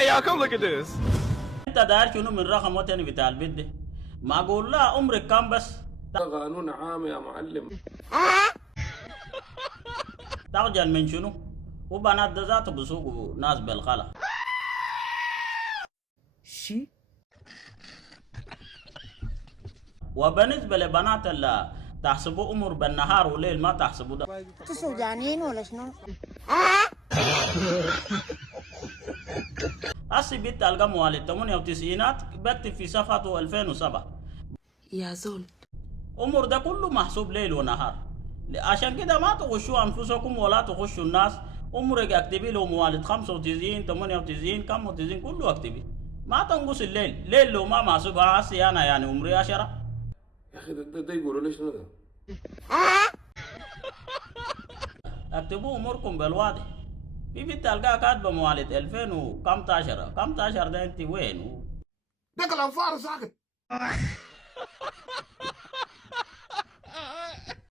Hey, y'all, come look at this. انت داير شنو من رقم وطني بتاع البيت ده؟ ما اقول لا عمرك كم بس قانون عام يا معلم. تخجل من شنو؟ وبنات ده ذاته بسوقوا ناس بالغلا. شي وبالنسبة لبنات اللي تحسبوا أمور بالنهار وليل ما تحسبوا ده. انتوا سودانيين ولا شنو؟ هسي بنت ألقى مواليد 98 بكتب في صفحته 2007. يا زول أمور ده كله محسوب ليل ونهار. عشان كده ما تغشوا أنفسكم ولا تغشوا الناس. أمرك اكتبي له مواليد 95 98 كم 90 كله اكتبي. ما تنقص الليل، ليل لو ما محسوبها هسي أنا يعني عمري 10. يا اخي ده يقولوا لي شنو ده؟ اكتبوا أموركم بالواضح. في بنت ألقاها كاتبة مواليد 2000 وكم 10 ده أنت وين؟ ده كلام فارغ ساكت.